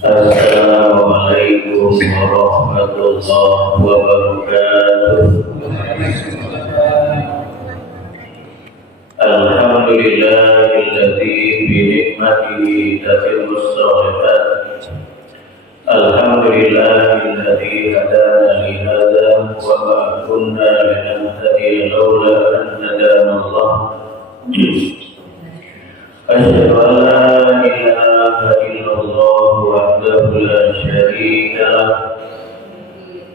Assalamualaikum warahmatullahi wabarakatuh. Alhamdulillahilladzi bi ni'matihi tatimmus shalihat. Alhamdulillahilladzi hadana li hadza wa ma kunna linahtadiya laula an hadana Allah. Asyhadu an la ilaha illallah wahdahu la syarika lah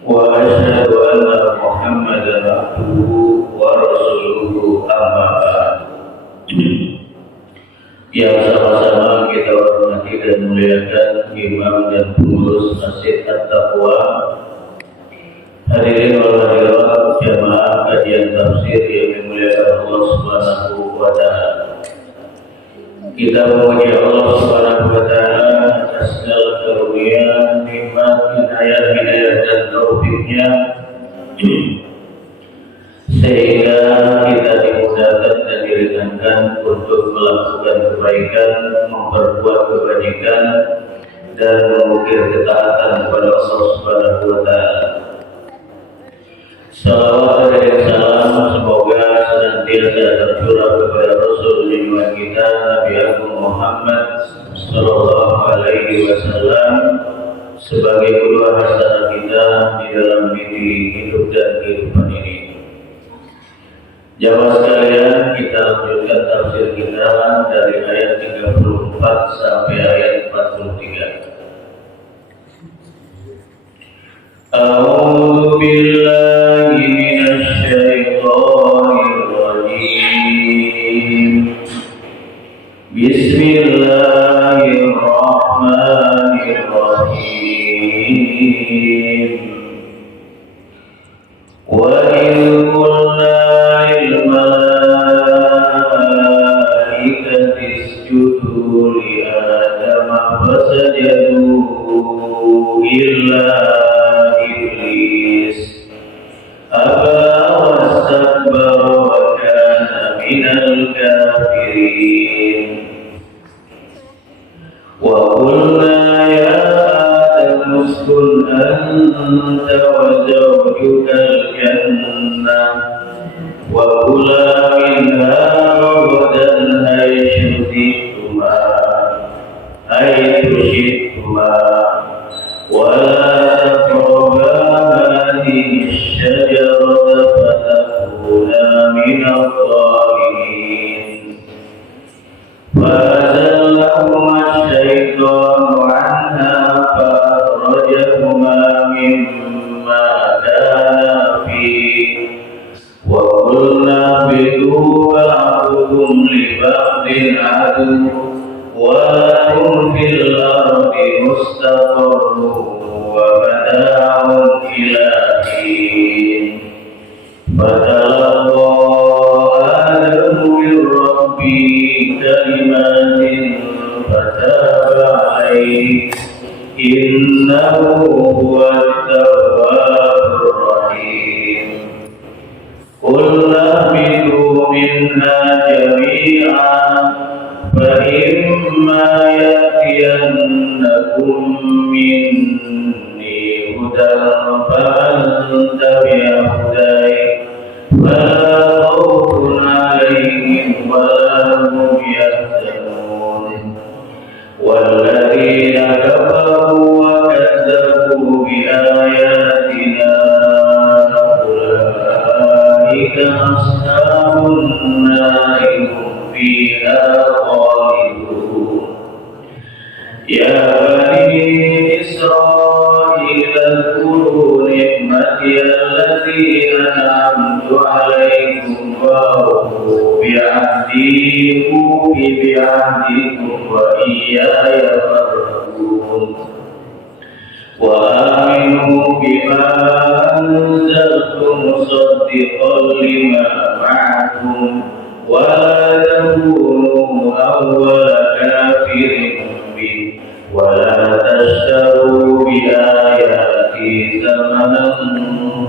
wa asyhadu anna Muhammadan abduhu wa rasuluhu amma ba'd. Yang sama-sama kita hormati dan muliakan imam dan pengurus Masjid At-Taqwa, hadirin wal hadirat jamaah kajian tafsir yang dimuliakan Allah Subhanahu wa taala. Kita memuji Allah Subhanahu wa taala atas segala karunia, nikmat, inayah, hidayah dan taufiknya, sehingga kita dimudahkan dan diringankan untuk melakukan kebaikan, memperbuat kebajikan, dan mengukir ketaatan kepada Allah Subhanahu wa taala. Salawat dan salam semoga senantiasa tercurah kepada Rasul junjungan kita Nabi Agung Muhammad sallallahu alaihi wasallam sebagai guru hasanah kita di dalam mimpi hidup dan kehidupan ini. Jamaah sekalian, kita lanjutkan tafsir kita dari ayat 34 sampai ayat 43. A'udzu billahi minasy syaithanir rajim. Bismillahirrahmanirrahim. Wa idh qulna lil malaikati isjudu li Adama fasajadu illa أنت وزوجك الجنة وكلا منها رغدا حيث شئتما ولا تقربا هذه الشجرة فتكونا من الظالمين فأزلهما الشيطان عنها فأخرجهما مما كانا فيه وقلنا اهبطوا بعضكم لبعض عدو ولكم في الأرض مستقر ومتاع إلى حين فتلقى آدم من ربه كلمات فتاب عليه إنه هو التواب الرحيم. قلنا اهبطوا منها جميعا فإما يأتينكم مني هدى فمن تبع هداي فلا خوف عليهم ولا هم يحزنون. والذين كفروا وكذبوا بآياتنا أولئك أصحاب النار هم فيها خالدون. يا بني إسرائيل اذكروا نعمتي التي أنعمت عليكم وأوفوا بعهدي أوف بعهدكم وإياي فارهبون. وآمنوا بما أنزلت مصدقا لما معكم ولا تكونوا أول كافر به ولا تشتروا بآياتي ثمنا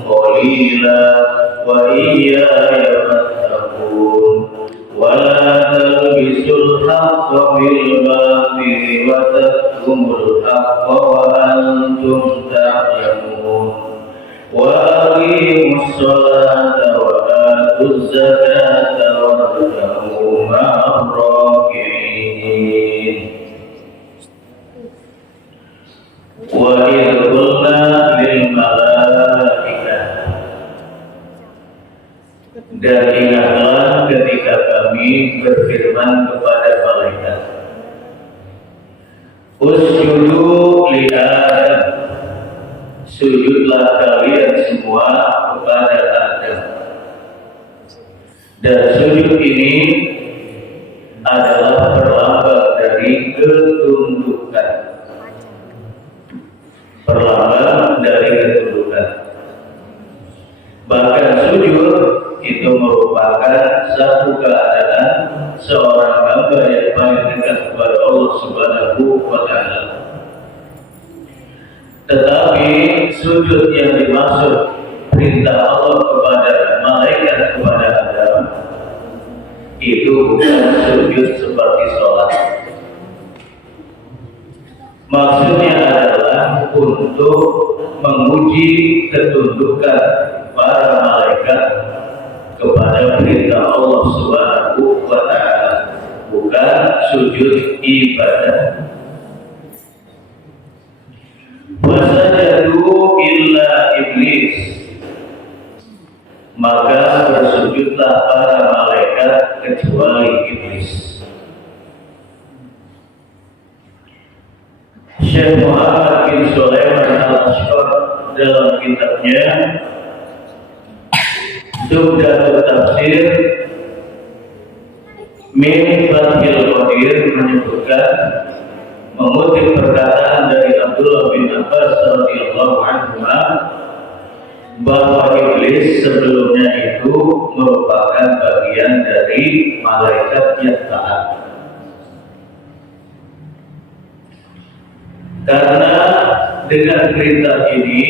قليلا وإياي فاتقون. ولا تلبسوا الحق بالباطل وتكتموا lakumul haqqa wa antum ta'lamun wa aqimus sholata wa atuz zakata warka'u ma'ar raki'in. Wa idh qulna lil malaikah, dan ingatlah ketika kami berfirman kepada malaikat, usjudu li Adam, sujudlah kalian semua kepada Adam. Dan sujud ini adalah perlambang dari ketundukan, perlambang dari ketundukan. Bahkan sujud itu merupakan satu keadaan seorang hamba yang paling dekat kepada Allah Subhanahu wa Ta'ala. Tetapi sujud yang dimaksud perintah Allah kepada malaikat kepada Adam itu bukan sujud seperti sholat. Maksudnya adalah untuk menguji ketundukan para malaikat kepada perintah Allah Subhanahu wa Ta'ala, bukan sujud ibadah. Wasajadu illa iblis, maka bersujudlah para malaikat kecuali iblis. Syekh Muhammad bin Sulaiman al-Ashqar dalam kitabnya Subdatul Tafsir Min Fathil Qadir menyebutkan, mengutip perkataan dari Abdullah bin Abbas radhiyallahu anhu, bahwa iblis sebelumnya itu merupakan bagian dari malaikat yang taat. Karena dengan perintah ini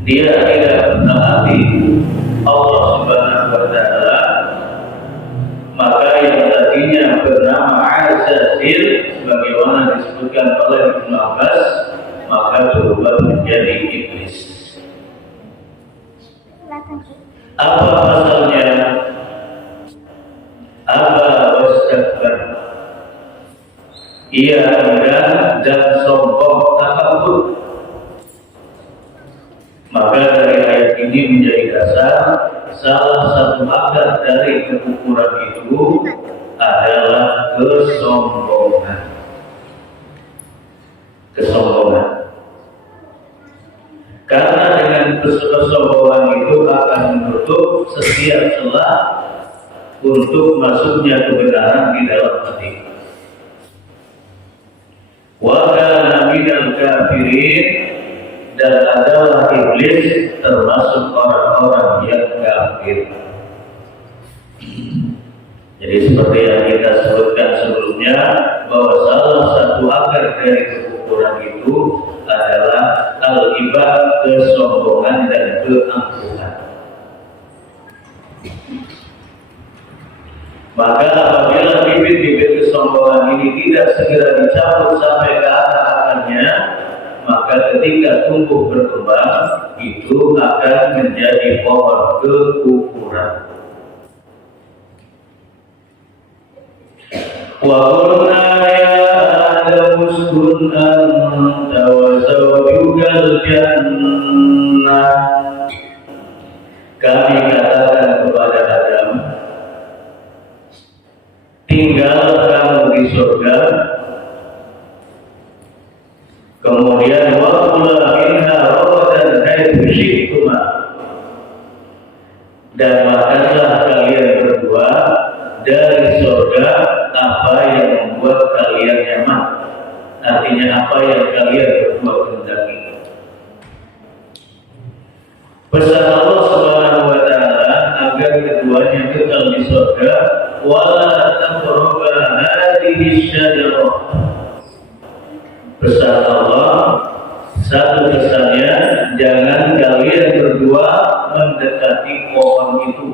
dia tidak menaati Allah Subhanahu wa Ta'ala, maka yang tadinya bernama Azazil sebagaimana disebutkan oleh Ibnu Abbas, maka berubah menjadi iblis. Apa pasalnya? Aba wastakbar, ia enggan dan sombong, takabur. Maka dari ayat ini menjadi dasar, salah satu akar dari kekufuran itu adalah kesombongan. Kesombongan. Karena dengan kesombongan itu akan menutup setiap celah untuk masuknya kebenaran di dalam hati. Wa kana minal kafirin, dan adalah iblis termasuk orang-orang yang kafir. Jadi seperti yang kita sebutkan sebelumnya, bahwa salah satu akar dari kekufuran itu adalah al-ibad, kesombongan dan keangkuhan. Maka apabila bibit-bibit kesombongan ini tidak segera dicabut sampai ke akar-akarnya, maka ketika tumbuh berkembang itu akan menjadi pohon kekufuran. Wa qulna ya Adam uskun anta wa zawjukal jannah, kami katakan kepada Adam, tinggal kamu di surga. Kemudian waqula minha ragadan haitsu syi'tuma, dan makanlah kalian berdua dari surga apa yang membuat kalian nyaman. Artinya apa yang kalian berdua kehendaki. Pesan Allah Subhanahu wa Ta'ala agar keduanya kekal di surga. Wala taqrabu hadhihi syajarah. Pesan Allah, satu pesannya, jangan kalian berdua mendekati pohon itu.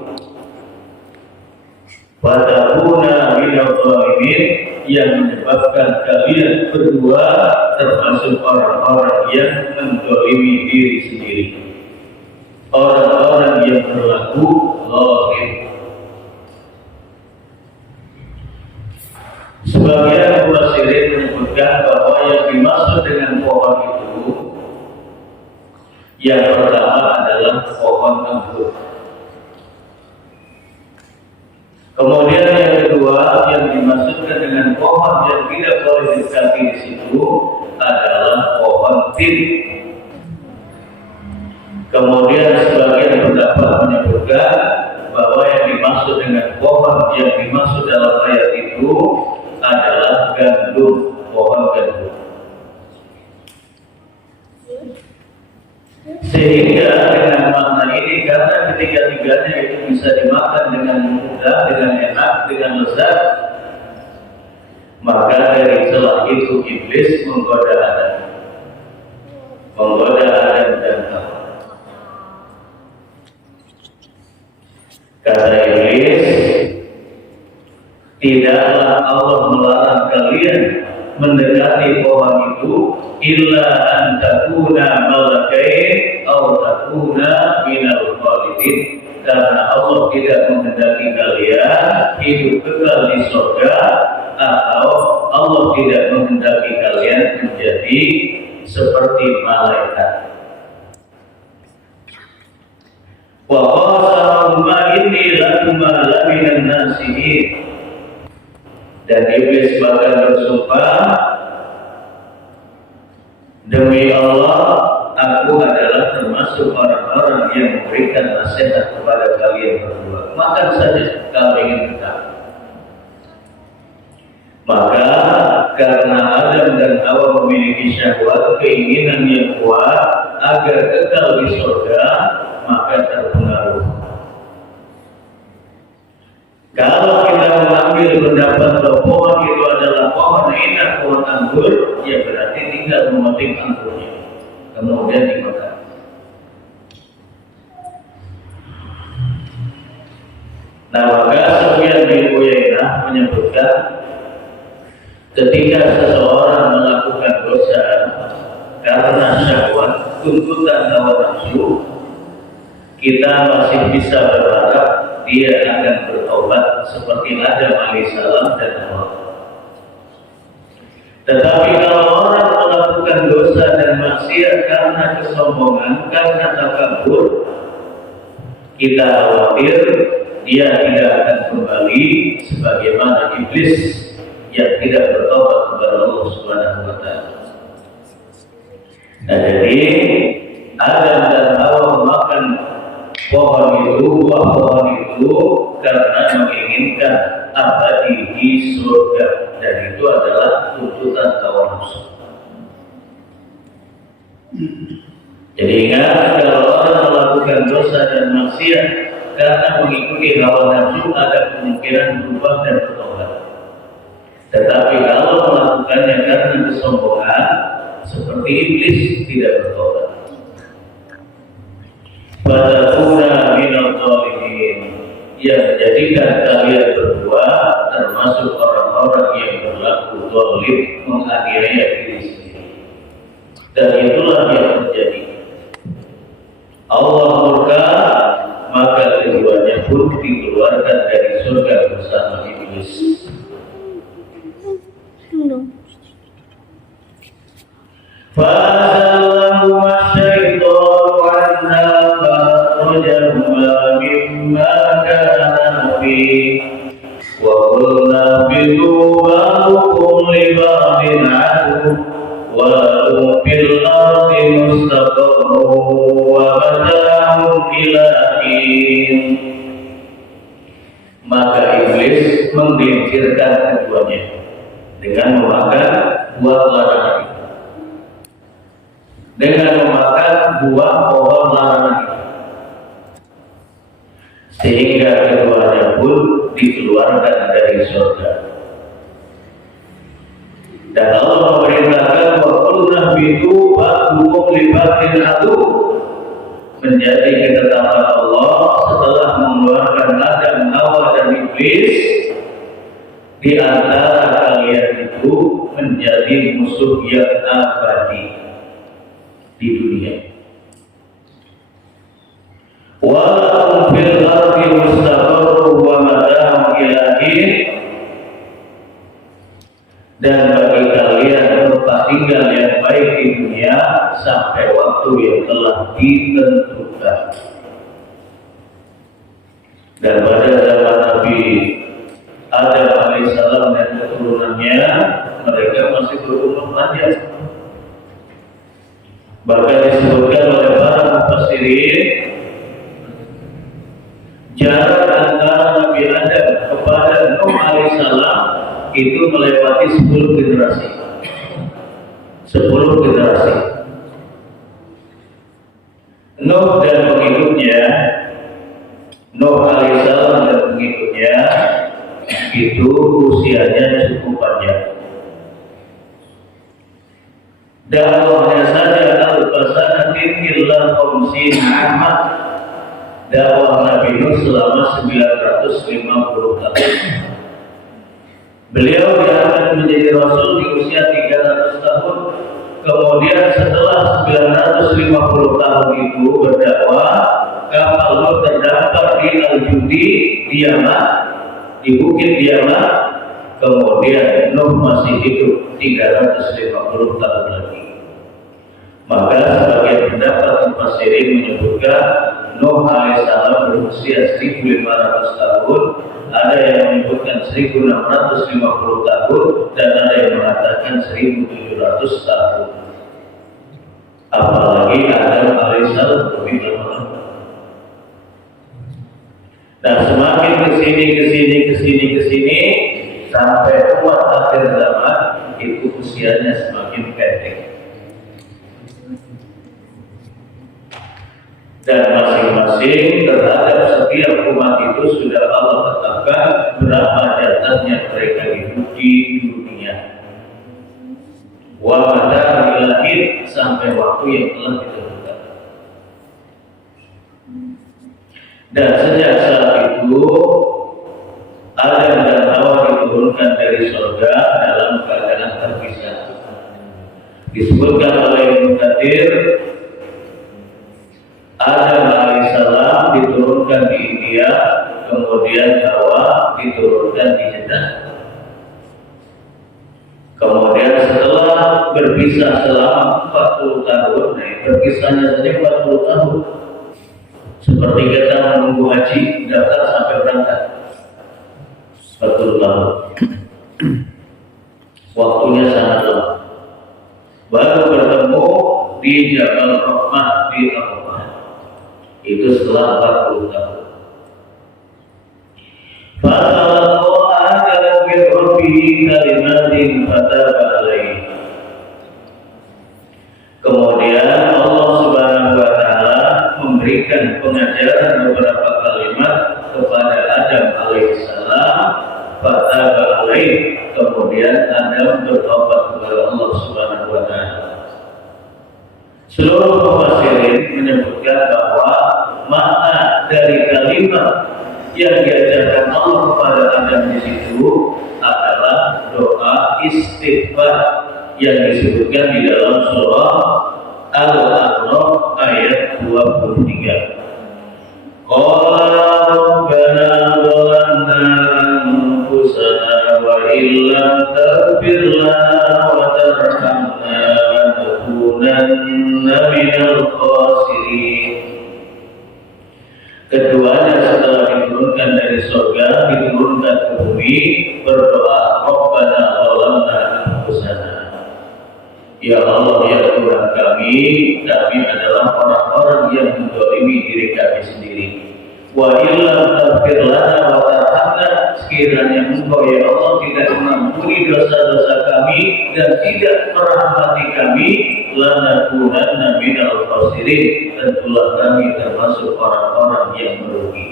Fatakuna minadh-dhalimin, yang menyebabkan kalian berdua termasuk orang-orang yang menzalimi diri sendiri, orang-orang yang berlaku zalim. Sebagian mufassirin menyebutkan bahwa yang dimaksud dengan pohon itu yang pertama adalah pohon anggur. Kemudian yang kedua yang dimaksudkan dengan pohon yang tidak boleh didekati di situ adalah pohon tin. Kemudian sebagian pendapat menyebutkan bahwa yang dimaksud dengan pohon yang dimaksud dalam ayat itu adalah gandum, pohon gandum. Sehingga dengan makna ini, karena ketiga-tiganya itu bisa dimakan dengan mudah, dengan enak, dengan lezat, maka dari celah itu iblis menggoda Adam, dan Hawa. Kata iblis, tidaklah Allah melarang kalian mendekati pohon itu illa an takuna malakain atau takuna minal khalidin, karena Allah tidak menghendaki kalian hidup kekal di surga, atau Allah tidak menghendaki kalian menjadi seperti malaikat. Wa qasamahuma inni lakuma laminan nasihin, dan iblis bahkan bersumpah, demi Allah, aku adalah termasuk orang-orang yang memberikan nasihat kepada kalian berdua. Makan saja kalau ingin tetap. Maka karena Adam dan Hawa memiliki syahwat, keinginan yang kuat agar kekal di surga, maka terpengaruh. Kalau kita mengambil pendapat bahwa pohon itu adalah pohon enak, pohon anggur, ya berarti tinggal memetik anggurnya, kemudian dimakan. Nah, maka Sufyan bin Uyainah menyebutkan, ketika seseorang melakukan dosa karena syahwat, tuntutan hawa nafsu, kita masih bisa berharap dia akan bertobat seperti Adam alaihissalam dan Hawa. Tetapi kalau orang melakukan dosa dan maksiat karena kesombongan, karena takabur, kita khawatir dia tidak akan kembali sebagaimana iblis yang tidak bertobat kepada Allah Subhanahu wa taala. Nah, jadi Adam dan Hawa memakan pohon itu, buah pohon itu karena menginginkan abadi di surga, dan itu adalah tuntutan hawa nafsu. Jadi ingat, kalau orang melakukan dosa dan maksiat karena mengikuti hawa nafsu, ada kemungkinan berubah dan bertobat. Tetapi kalau melakukannya karena kesombongan, seperti iblis, tidak bertobat. Fatakuna minal zalimin, yang jadikan kalian berdua termasuk orang-orang yang berlaku zalim, menganiaya diri sendiri. Dan itulah yang terjadi. Allah murka, maka keduanya pun dikeluarkan dari surga bersama iblis. فَأَزَلَّهُمَا الشَّيْطَانُ عَنْهَا فَأَخْرَجَهُمَا مِمَّا كَانَا فِيهِ وَقُلْنَا اهْبِطُوا بَعْضُكُمْ لِبَعْضٍ عَدُوٌّ وَلَكُمْ فِي الْأَرْضِ مُسْتَقَرٌّ وَمَتَاعٌ إِلَىٰ حِينٍ. Maka iblis menggelincirkan keduanya dengan memakan buah larangan, dengan memakan buah pohon larangan, sehingga keduanya pun dikeluarkan dari surga. Dan Allah memerintahkan waqulna bitu ba'dukum li ba'din adu, menjadi ketetapan Allah setelah mengeluarkan Adam, Hawa dan iblis, di antara kalian kalian itu menjadi musuh yang abadi di dunia. Wa fil ardi mustaqarrun wa mata'un ilahin, dan bagi kalian tempat tinggal yang baik di dunia sampai waktu yang telah ditentukan. Dan pada zaman Nabi Adam alaihissalam dan keturunannya, mereka masih berumur panjang. Bahkan disebutkan oleh para mufassirin, jarak antara Nabi Adam kepada Nuh alaihissalam itu melewati 10 generasi. 10 generasi. Nuh dan pengikutnya, Nuh alaihissalam dan pengikutnya itu usianya cukup panjang. Dakwahnya saja al-fasanatin illa khamsin ahmad. Dakwah Nabi Nuh selama 950 tahun. Beliau diangkat menjadi Rasul di usia 300 tahun. Kemudian setelah 950 tahun itu berdakwah, kapal Nuh terdampar di Al-Judi di Yaman, di bukit Yaman. Kemudian Nuh masih hidup 350 tahun lagi. Maka sebagian pendapat mufassirin menyebutkan Nuh alaihissalam berusia 1500 tahun, ada yang menyebutkan 1650 tahun, dan ada yang mengatakan 1700 tahun. Apalagi Adam alaihissalam lebih lama. Nah, semakin kesini sampai umat akhir zaman itu usianya semakin pendek. Dan masing-masing terhadap setiap umat itu sudah Allah tetapkan berapa jatahnya mereka hidup di dunia. Wa mata ilahin, sampai waktu yang telah ditentukan. Dan sejak saat itu Adam dan Hawa diturunkan dari surga dalam keadaan terpisah. Disebutkan oleh Ibnu Katsir, Adam alaihissalam diturunkan di India, kemudian Hawa diturunkan di Jeddah. Kemudian setelah berpisah selama 40 tahun, berpisahnya saja 40 tahun. Seperti kita menunggu haji, daftar sampai berangkat 40 tahun. Waktunya sangat lama. Baru bertemu di Jabal Rahmah di Arafah. Itu setelah 40 tahun. Fatalaqa Adam bi rabbihi kalimatin fataba alaihi. Kemudian Allah Subhanahu wa taala memberikan pengajaran beberapa kalimat kepada Adam alaihissalam, fataba alaihi. Kemudian Adam bertobat kepada Allah Subhanahu wa taala. Seluruh mufassirin menyebutkan bahwa makna dari kalimat yang diajarkan Allah kepada Adam di situ adalah doa istighfar yang disebutkan di dalam surah Al-A'raf ayat 23. Qala rabbana zalamna anfusana wa illam taghfir lana wa tarhamna lanakunanna minal khasirin. Keduanya setelah diturunkan dari surga, diturunkan ke bumi, berdoa, Rabbana zalamna anfusana. Ya Allah, ya Tuhan kami adalah orang-orang yang menzalimi diri kami sendiri. Wa illam taghfir lana wa tarhamna, sekiranya Engkau ya Allah tidak mengampuni dosa-dosa kami dan tidak merahmati kami, lanakunanna minal khasirin, tentulah kami termasuk orang-orang yang merugi.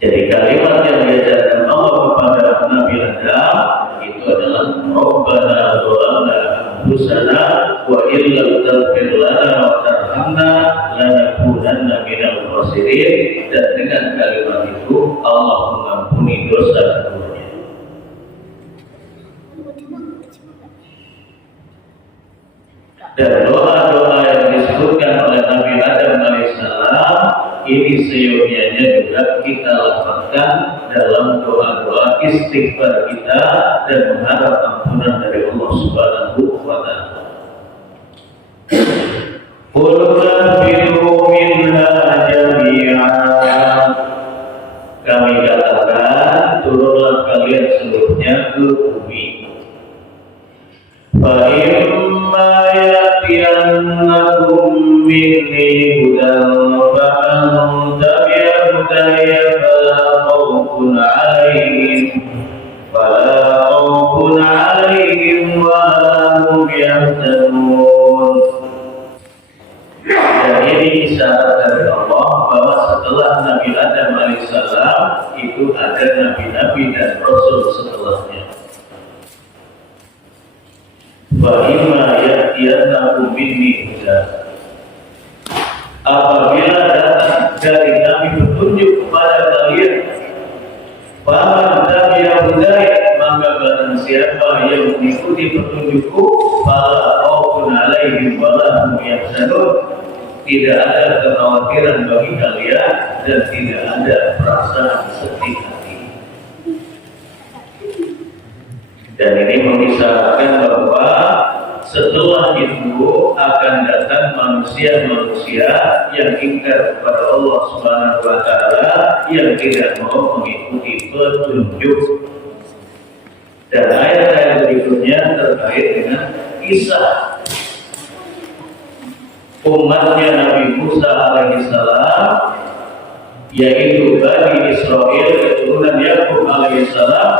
Jadi kalimat yang diajarkan Allah kepada Nabi Adam itu adalah Rabbana zalamna anfusana wa illam taghfir lana wa tarhamna lanakunanna minal khasirin, dan dengan kalimat itu Allah mengampuni dosa keduanya. Dan doa-doa yang disebutkan oleh Nabi Adam alaihissalam ini seyogianya juga kita lakukan dalam doa-doa istighfar kita dan mengharap ampunan dari Allah Subhanahu wa taala. Qul nahbitu minha jami'an. Kami katakan, turunlah kalian seluruhnya ke bumi. Fa imma ya'tiyannakum minni hudan faman tabi'a hudaya fala khawfun 'alaihim wa hum yahzanun. Dan ini isyarat dari Allah bahwa setelah Nabi Adam alaihissalam itu ada nabi-nabi dan rasul setelahnya. Wa imma ya'tiyannakum minni hudan. Apabila datang dari kami petunjuk kepada kalian, faman tabi'a hudaya, maka barang siapa yang mengikuti petunjukku, fala khaufun 'alaihim wa la hum yahzanun. Tidak ada kekhawatiran bagi kalian dan tidak ada perasaan sedih hati. Dan ini mengisyaratkan bahwa setelah itu akan datang manusia-manusia yang ingkar kepada Allah Subhanahu wa taala, yang tidak mau mengikuti petunjuk. Dan ayat-ayat berikutnya terkait dengan kisah umatnya Nabi Musa alaihissalam, yaitu Bani Israel keturunan Yakub alaihissalam,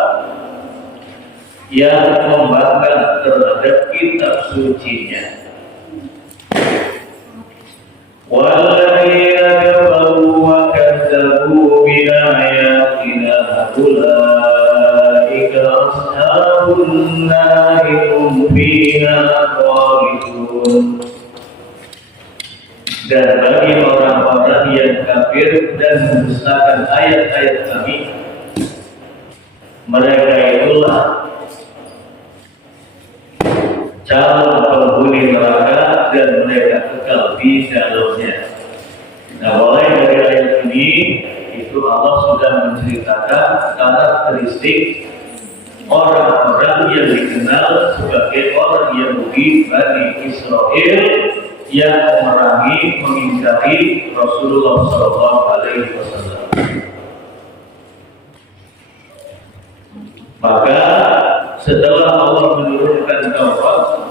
yang membangkang terhadap kitab sucinya. Walladzina kafaru wa kadzabu bi ayatina ulaika ashabun nari hum fiha khalidun. Dan bagi orang-orang yang kafir dan mendustakan ayat-ayat kami, mereka itulah calon penghuni neraka dan mereka kekal di dalamnya. Nah, mulai dari ayat ini itu Allah sudah menceritakan karakteristik orang-orang yang dikenal sebagai orang Yahudi Bani Israel yang memerangi, mengingkari Rasulullah SAW. Maka setelah Allah menurunkan Taurat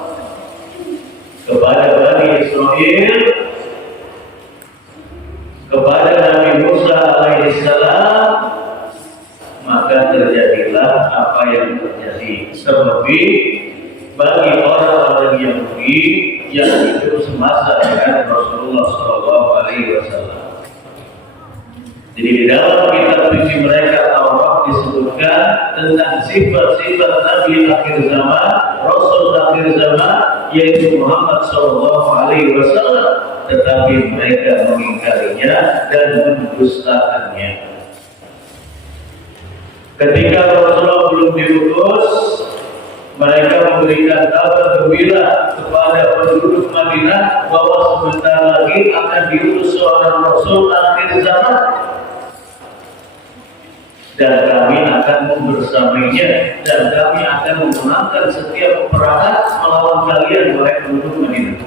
kepada Bani Israel, kepada Nabi Musa alaihissalam, maka terjadilah apa yang terjadi. Terlebih bagi orang-orang Yahudi yang hidup semasa dengan Rasulullah SAW. Jadi di dalam kitab suci mereka Taurat disebutkan tentang sifat-sifat Nabi akhir zaman, Rasul akhir zaman, yaitu Muhammad SAW. Tetapi mereka mengingkarinya dan mendustakannya. Ketika Rasulullah belum diutus, mereka memberikan kabar gembira kepada penduduk Madinah bahwa sebentar lagi akan diutus seorang Rasul akhir zaman, dan kami akan membersamainya, dan kami akan memenangkan setiap peperangan melawan kalian, wahai penduduk Madinah,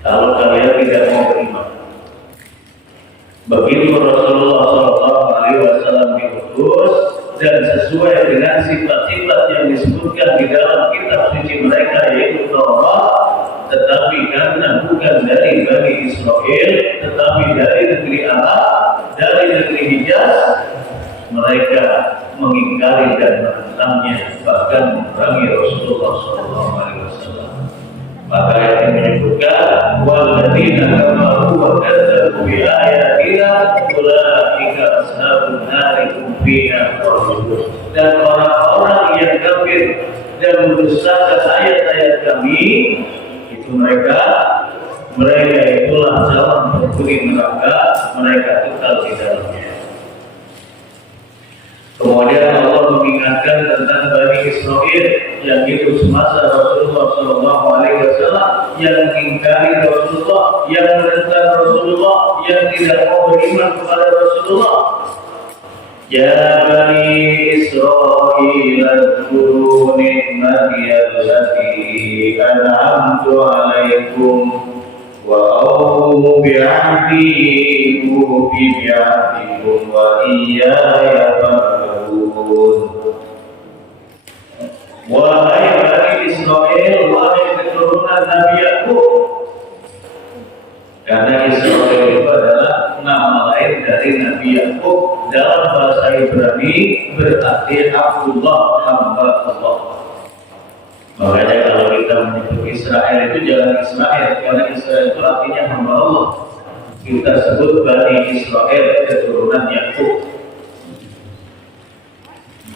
kalau kalian tidak mau beriman. Begitu Rasulullah SAW diutus, dan sesuai dengan sifat-sifat yang disebutkan di dalam kitab suci mereka yaitu Taurat, tetapi karena bukan dari Bani Israel, tetapi dari negeri Arab, dari negeri Hijaz, mereka mengingkari dan menentangnya, bahkan memerangi Rasulullah SAW. Maka yang menyebutkan walladzina kafaru wa kadzabu bi ayatina ulaika ashabun nari hum fiha khalidun. Dan orang-orang yang kafir dan mendustakan ayat-ayat kami, itu mereka itulah calon penghuni neraka, mereka kekal di dalamnya. Kemudian Allah mengingatkan mengingatkan tentang Bani Israel yang itu semasa Rasulullah Shallallahu Alaihi Wasallam yang mengingkari Rasulullah, yang menentang Rasulullah, yang tidak mau beriman kepada Rasulullah. Ya Bani Israel, adkuru nikmati allati an'amtu alaikum wa awfu bi'ahdi ufi bi'ahdikum wa iyaya farhabun. Wahai Bani Israel, wahai keturunan Nabi Yakub, karena Israel itu adalah nama lain dari Nabi Yakub, dalam bahasa Ibrani berarti Abdullah, hamba Allah. Makanya kalau kita menyebut Israel itu jangan Israel, karena Israel itu artinya hamba Allah. Kita sebut Bani Israel, keturunan Yakub.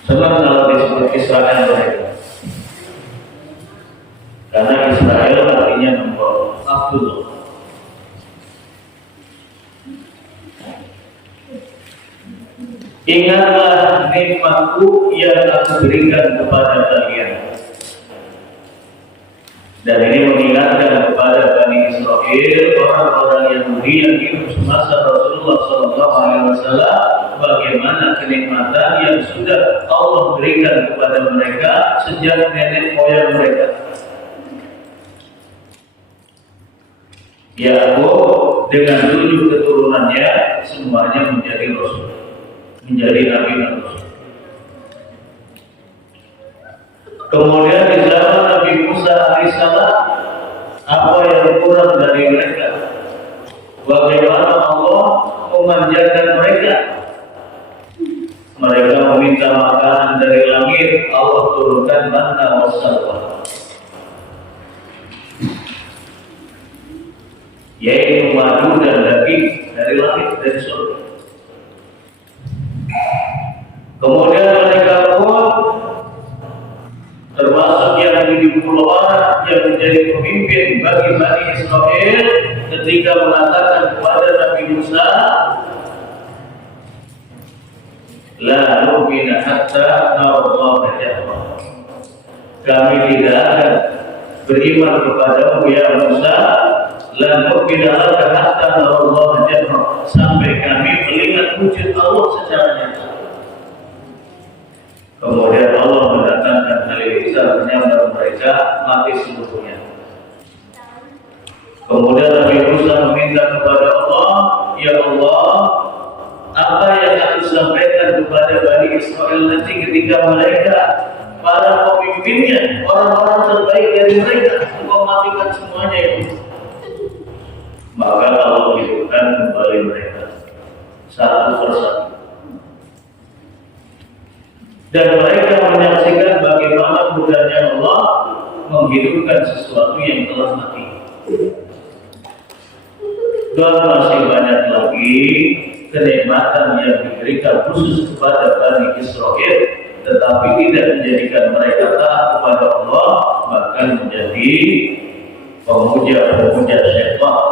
Sebab kalau disebut Israel mereka, karena Israel artinya hamba Abdullah. Ingatlah nikmatku yang aku berikan kepada kalian. Dan ini mengingatkan kepada Bani Israel, orang-orang Yahudi yang hidup semasa Rasulullah SAW, bagaimana kenikmatan yang sudah Allah berikan kepada mereka sejak nenek moyang mereka. Yakub dengan 7 keturunannya semuanya menjadi Rasul, menjadi Nabi dan Rasul. Kemudian di zaman Nabi Musa alaihissalam, apa yang kurang dari mereka? Bagaimana Allah memanjakan mereka? Mereka meminta makanan dari langit, Allah turunkan manna wa salwa, yaitu madu dan daging dari langit, dari surga. Kemudian mereka pun termasuk yang 70 orang yang menjadi pemimpin bagi Bani Israel ketika mengatakan kepada Nabi Musa, la nu'mina hatta narallaha jahra. Kami tidak akan beriman kepadamu ya Musa, la nu'mina laka hatta narallaha jahra, sampai kami melihat wujud Allah secara nyata. Kemudian Allah mendatangkan Nabi Isa menyambar mereka mati seluruhnya. Kemudian Nabi Musa meminta kepada Allah, ya Allah, apa yang aku sampaikan kepada Bani Israel nanti ketika mereka, para pemimpinnya, orang-orang terbaik dari mereka, engkau matikan semuanya itu. Maka Allah hidupkan kembali mereka satu persatu. Dan mereka menyaksikan bagaimana mudahnya Allah menghidupkan sesuatu yang telah mati. Dan masih banyak lagi kenikmatan yang diberikan khusus kepada Bani Israel, tetapi tidak menjadikan mereka taat kepada Allah, bahkan menjadi pemuja-pemuja syaitan.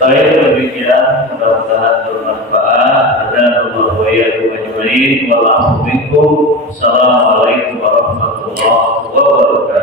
Baik, demikian, mudah-mudahan bermanfaat. Dan Allah wa iyyakum ajmain. Assalamualaikum warahmatullahi wabarakatuh.